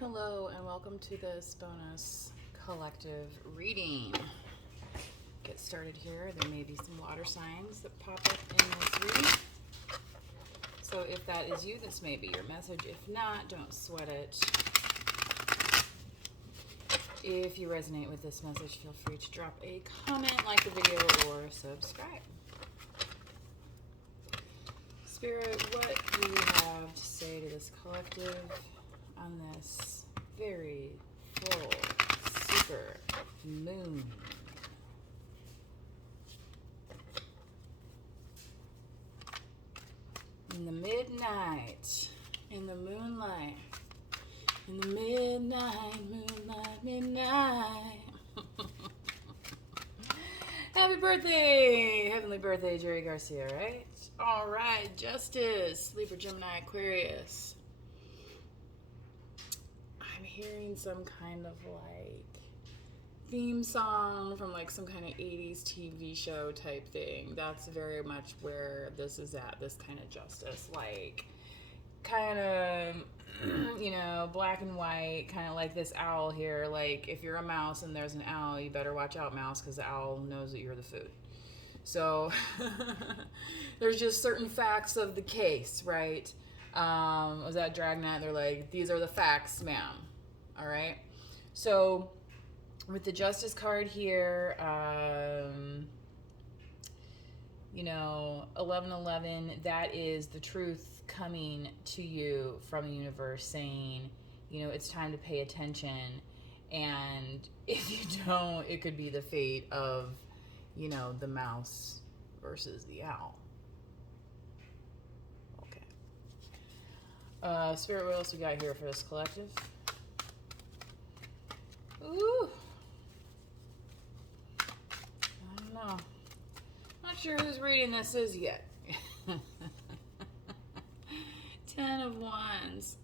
Hello and welcome to this bonus collective reading. Get started here. There may be some water signs that pop up in this reading. So if that is you, this may be your message. If not, don't sweat it. If you resonate with this message, feel free to drop a comment, like the video, or subscribe. Spirit, what do you have to say to this collective on this very full super moon? In the midnight, in the moonlight, in the midnight, moonlight, midnight. Happy birthday! Heavenly birthday, Jerry Garcia, right? All right, Justice, Libra, Gemini, Aquarius. I'm hearing some kind of like theme song from like some kind of 80s TV show type thing. That's very much where this is at, this kind of justice. Like kind of, you know, black and white, kind of like this owl here. Like if you're a mouse and there's an owl, you better watch out, mouse, because the owl knows that you're the food. So there's just certain facts of the case, right? Was that Dragnet? They're like, these are the facts, ma'am. All right. So with the Justice card here, you know, 1111, that is the truth coming to you from the universe saying, you know, it's time to pay attention. And if you don't, it could be the fate of, you know, the mouse versus the owl. Okay. Spirit, what else we got here for this collective? Ooh. I don't know. Not sure whose reading this is yet. 10 of Wands.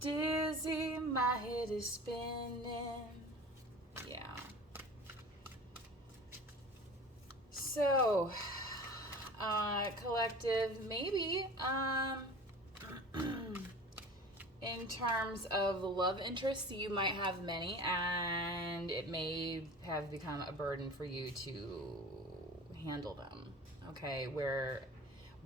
Dizzy, my head is spinning. Yeah. So, collective, maybe, in terms of love interests, you might have many, and it may have become a burden for you to handle them, okay? Where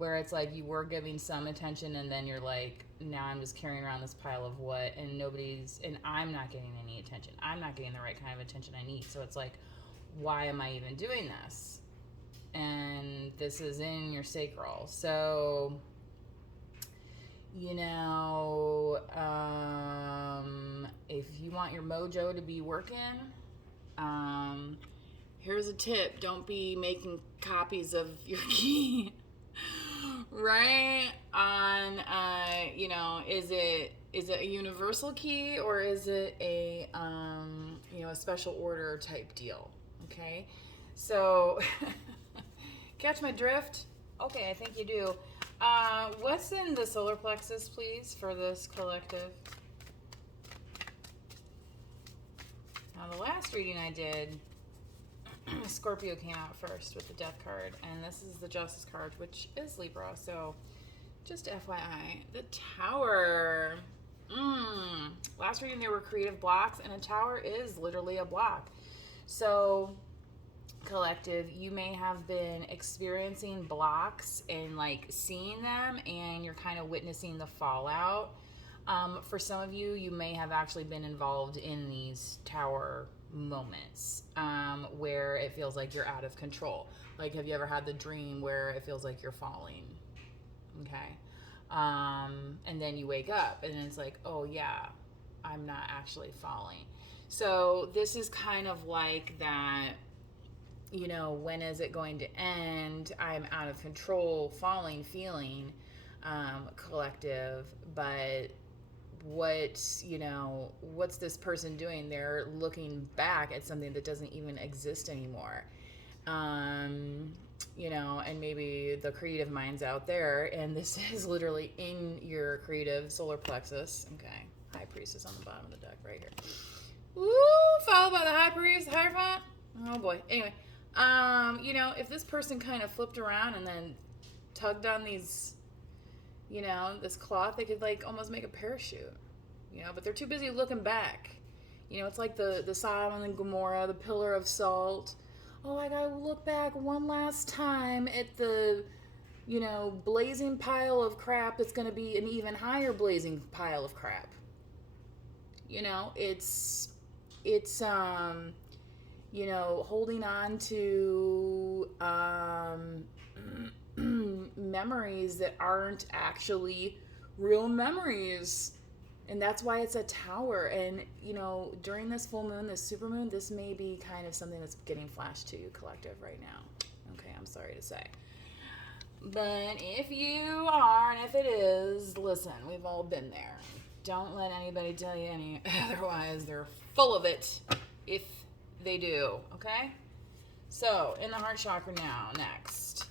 it's like you were giving some attention, and then you're like, now I'm just carrying around this pile of what, and I'm not getting any attention. I'm not getting the right kind of attention I need. So it's like, why am I even doing this? And this is in your sacral. So, you know, if you want your mojo to be working, here's a tip. Don't be making copies of your key, right? On, you know, is it a universal key, or is it a, you know, a special order type deal? Okay. So catch my drift? Okay, I think you do. What's in the solar plexus, please, for this collective? Now, the last reading I did, Scorpio came out first with the Death card, and this is the Justice card, which is Libra, so just FYI. The Tower. Last reading, there were creative blocks, and a tower is literally a block. So, collective, you may have been experiencing blocks and like seeing them, and you're kind of witnessing the fallout. For some of you, you may have actually been involved in these tower moments where it feels like you're out of control. Like, have you ever had the dream where it feels like you're falling? Okay. And then you wake up and it's like, oh yeah, I'm not actually falling. So this is kind of like that, you know, when is it going to end? I'm out of control, falling, feeling, collective. But what's this person doing? They're looking back at something that doesn't even exist anymore. You know, and maybe the creative minds out there, and this is literally in your creative solar plexus. Okay. High Priestess on the bottom of the deck right here. Woo! Followed by the High Priest, Hierophant. Oh boy. Anyway. You know, if this person kind of flipped around and then tugged on these, you know, this cloth, they could like almost make a parachute. you know, but they're too busy looking back. You know, it's like the Sodom and Gomorrah, the pillar of salt. Oh, I gotta look back one last time at the, you know, blazing pile of crap. It's gonna be an even higher blazing pile of crap. You know, it's you know, holding on to memories that aren't actually real memories. And that's why it's a tower. And, you know, during this full moon, this super moon, this may be kind of something that's getting flashed to you, collective, right now. Okay, I'm sorry to say. But if you are, and if it is, listen, we've all been there. Don't let anybody tell you any otherwise. They're full of it if they do, okay? So, in the heart chakra now, next.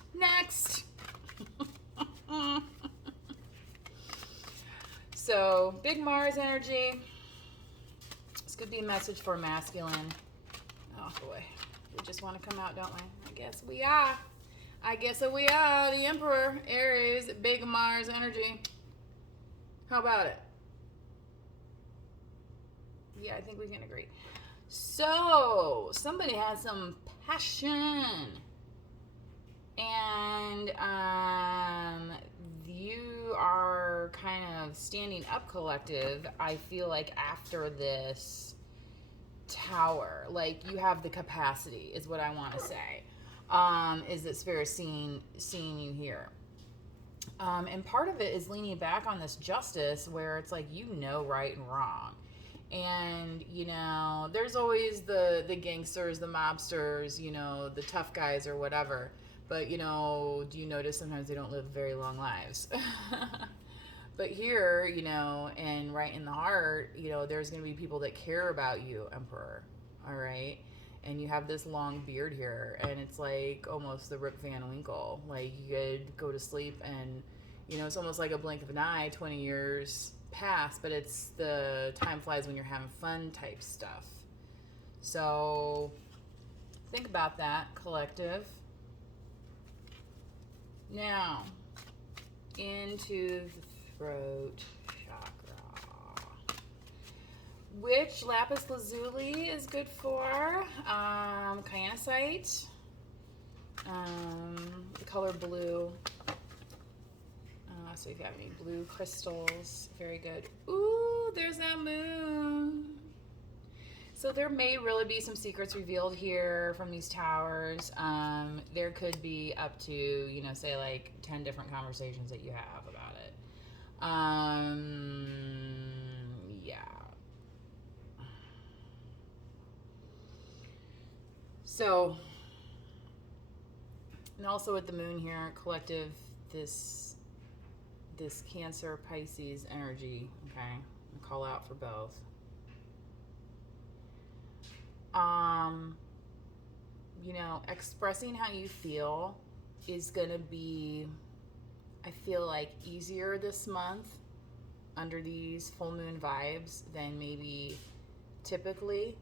So, big Mars energy. This could be a message for masculine. Oh boy, we just want to come out, don't we? I guess we are. The Emperor, Aries, big Mars energy. How about it? Yeah, I think we can agree. So, somebody has some passion. And you are kind of standing up, collective. I feel like after this tower, like you have the capacity, is what I want to say. Is that Spirit seeing you here? And part of it is leaning back on this justice, where it's like, you know, right and wrong. And, you know, there's always the gangsters, the mobsters, you know, the tough guys or whatever. But, you know, do you notice sometimes they don't live very long lives? But here, you know, and right in the heart, you know, there's going to be people that care about you, Emperor. All right? And you have this long beard here, and it's like almost the Rip Van Winkle. Like, you could go to sleep and, you know, it's almost like a blink of an eye, 20 years pass, but it's the time flies when you're having fun type stuff. So think about that, collective. Now, into the throat chakra. Which lapis lazuli is good for? Kyanocite. The color blue. So if you have any blue crystals, very good. Ooh, there's that moon. So there may really be some secrets revealed here from these towers. There could be up to, you know, say like 10 different conversations that you have about it. Yeah. So, and also with the moon here, collective, this Cancer Pisces energy, okay? I'll call out for both. You know, expressing how you feel is gonna be, I feel like, easier this month under these full moon vibes than maybe typically.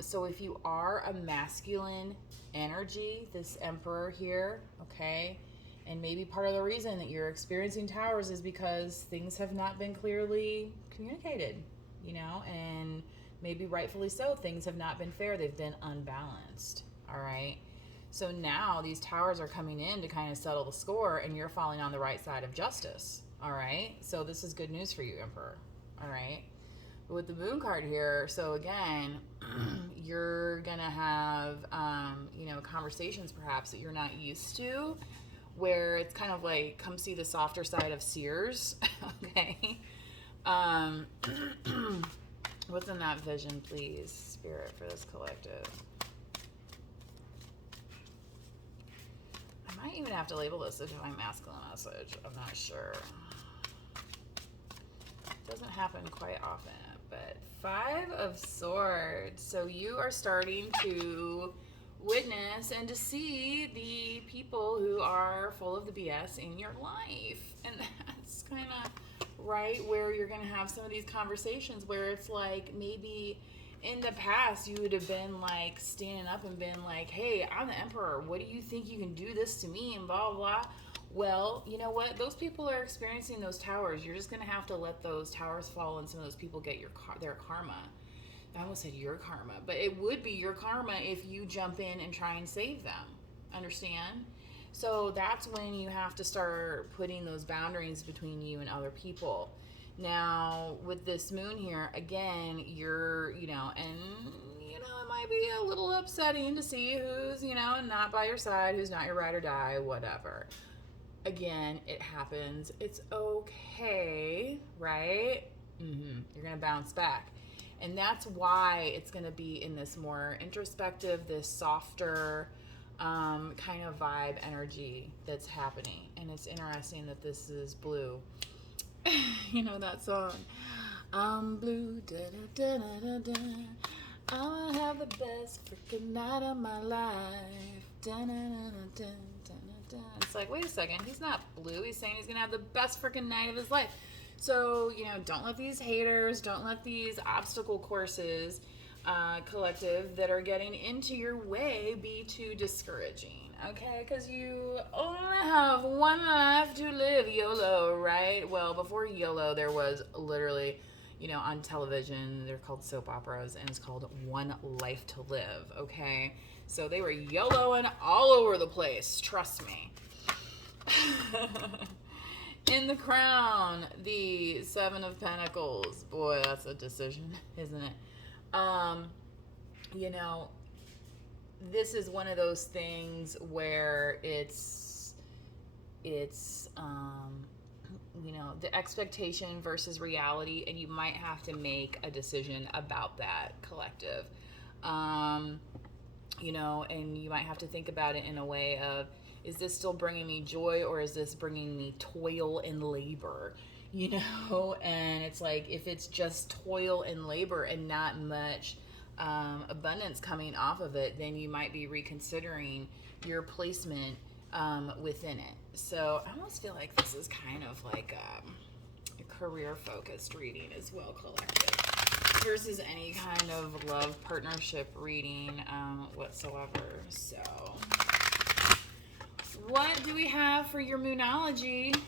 So if you are a masculine energy, this Emperor here, okay, and maybe part of the reason that you're experiencing towers is because things have not been clearly communicated, you know, and maybe rightfully so, things have not been fair. They've been unbalanced, all right? So now these towers are coming in to kind of settle the score, and you're falling on the right side of justice, all right? So this is good news for you, Emperor, all right? But with the moon card here, so again, you're going to have, you know, conversations perhaps that you're not used to, where it's kind of like, come see the softer side of Sears, okay? What's in that vision, please, Spirit, for this collective? I might even have to label this a divine masculine message. I'm not sure. It doesn't happen quite often, but 5 of Swords. So you are starting to witness and to see the people who are full of the BS in your life. And that's kind of right where you're going to have some of these conversations where it's like, maybe in the past you would have been like standing up and been like, hey, I'm the Emperor, what do you think you can do this to me, and blah blah blah. Well, you know what? Those people are experiencing those towers. You're just going to have to let those towers fall and some of those people get their karma. I almost said your karma, but it would be your karma if you jump in and try and save them. Understand? So that's when you have to start putting those boundaries between you and other people. Now, with this moon here, again, you're, and, it might be a little upsetting to see who's, not by your side, who's not your ride or die, whatever. Again, it happens. It's okay, right? You're going to bounce back. And that's why it's going to be in this more introspective, this softer kind of vibe energy that's happening. And it's interesting that this is blue. You know that song? I'm blue, da da da da da da. I'ma have the best freaking night of my life. Da da da da da da. It's like, wait a second, he's not blue. He's saying he's gonna have the best freaking night of his life. So, don't let these haters, don't let these obstacle courses, collective, that are getting into your way be too discouraging. Okay, because you only have one life to live, YOLO, right? Well, before YOLO, there was literally, on television, they're called soap operas, and it's called One Life to Live, okay? So they were YOLOing all over the place, trust me. In the Crown, the Seven of Pentacles. Boy, that's a decision, isn't it? This is one of those things where it's the expectation versus reality, and you might have to make a decision about that, collective. And you might have to think about it in a way of, is this still bringing me joy, or is this bringing me toil and labor? And it's like, if it's just toil and labor and not much abundance coming off of it, then you might be reconsidering your placement within it. So I almost feel like this is kind of like a career-focused reading as well, collective, versus any kind of love partnership reading whatsoever. So what do we have for your Moonology? In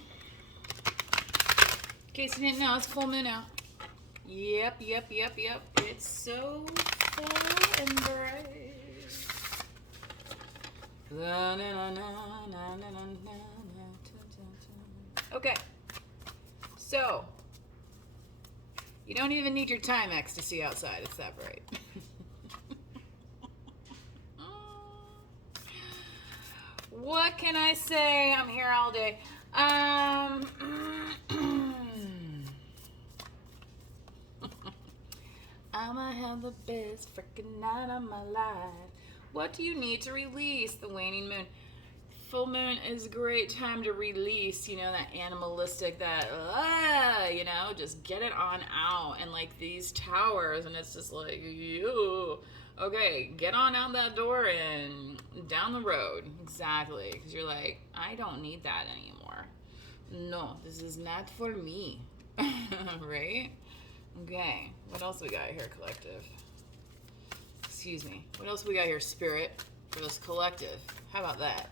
case you didn't know, it's full moon out. Yep. It's so full and bright. Okay. So, you don't even need your Timex to see outside. It's that bright. What can I say? I'm here all day. I'ma have the best freaking night of my life. What do you need to release? The waning moon. Full moon is a great time to release, that animalistic, that, just get it on out. And like these towers, and it's just like, you. Okay, get on out that door and down the road. Exactly. Because you're like, I don't need that anymore. No, this is not for me. Right? Okay. What else we got here, collective? Excuse me. What else we got here, spirit, for this collective? How about that?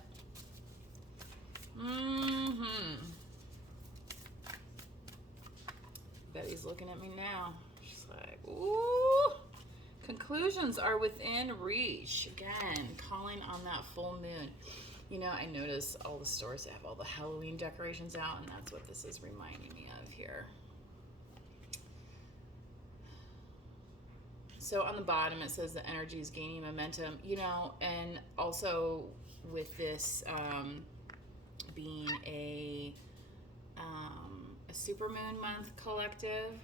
Betty's looking at me now. She's like, ooh. Conclusions are within reach. Again, calling on that full moon. I notice all the stores that have all the Halloween decorations out, and that's what this is reminding me of here. So on the bottom, it says the energy is gaining momentum, and also with this being a supermoon month, collective.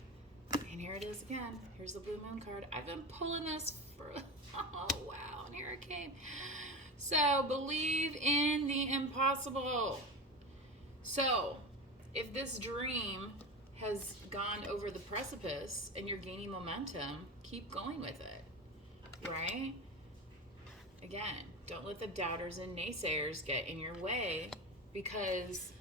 And here it is again. Here's the blue moon card. I've been pulling this for, oh wow, and here it came. So, believe in the impossible. So, if this dream has gone over the precipice and you're gaining momentum, keep going with it, right? Again, don't let the doubters and naysayers get in your way, because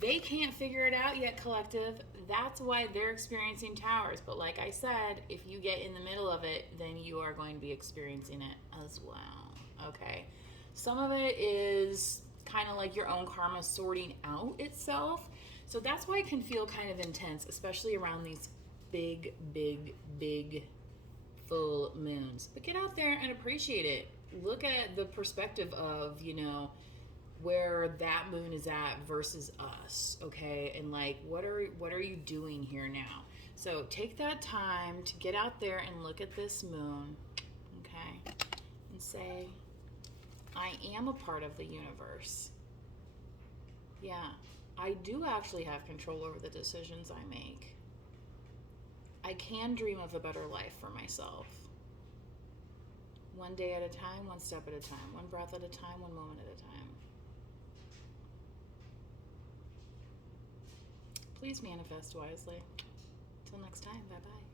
they can't figure it out yet, collective. That's why they're experiencing towers. But like I said, if you get in the middle of it, then you are going to be experiencing it as well. Okay? Some of it is kind of like your own karma sorting out itself. So that's why it can feel kind of intense, especially around these big, big, big full moons. But get out there and appreciate it. Look at the perspective of, you know, where that moon is at versus us, okay? And like, what are you doing here now? So take that time to get out there and look at this moon, okay? And say, I am a part of the universe. Yeah, I do actually have control over the decisions I make. I can dream of a better life for myself. One day at a time, one step at a time, one breath at a time, one moment at a time. Please manifest wisely. Till next time, bye-bye.